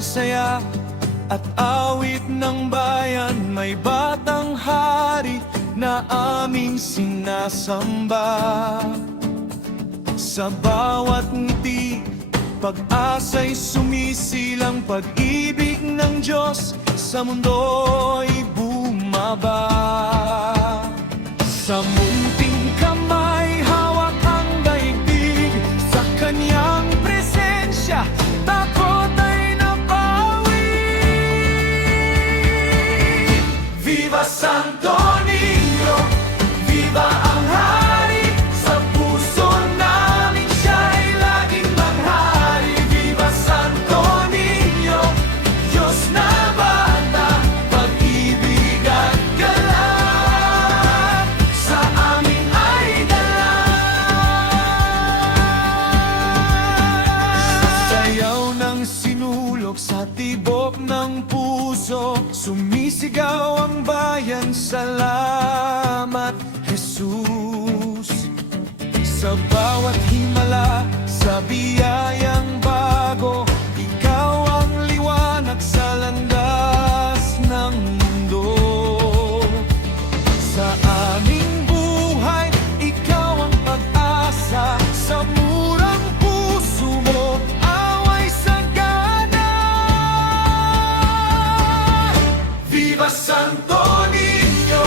saya at awit ng bayan. May batang hari na aming sinasamba. Sa bawat ngiti, pag-asa'y sumisilang. Pag-ibig ng Diyos sa mundo'y bumaba. Sa munting kamay, hawak ang daigdig. Sa kanyang presensya, takot ay nabawi. Viva Santo Niño, viva ang hari. Sa puso namin siya'y laging maghari. Viva Santo Niño, Diyos na bata, pag-ibig at galak sa amin ay dala. Sa sayaw ng sinulog sa tibok ng puso, sumisigaw ang bayan, salamat Jesus. Sa bawat himala, sa biyayang bago, ikaw ang liwanag sa landas ng mundo. Sa aming buhay, ikaw ang pag-asa. Sa murang puso mo, away sagana. Viva Santo Niño,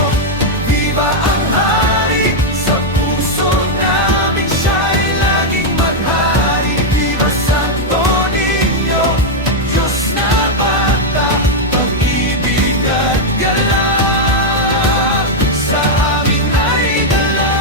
viva ang hari. Sa puso namin siya'y laging maghari. Viva Santo Niño, Diyos na bata, pag-ibig at galak sa amin ay dala.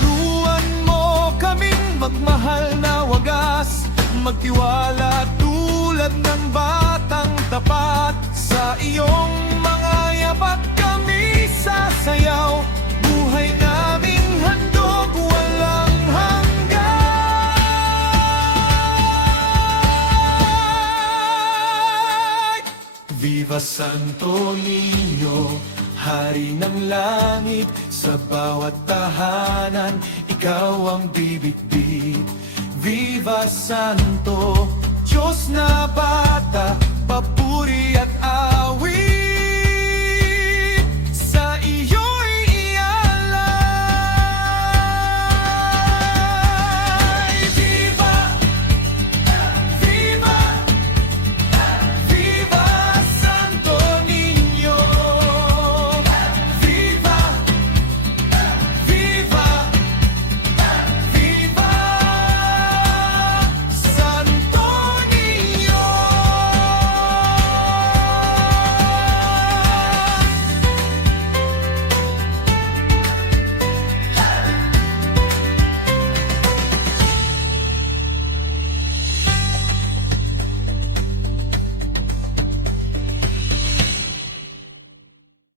Turuan mo kaming magmahal na wagas, magtiwala tulad ng batang tapat. Sa iyong mga yapak kami sasayaw, buhay naming handog walang hanggan. Viva Santo Niño, hari ng langit. Sa bawat tahanan, ikaw ang bibit-bit. Viva Santo, Diyos na bata, papuri at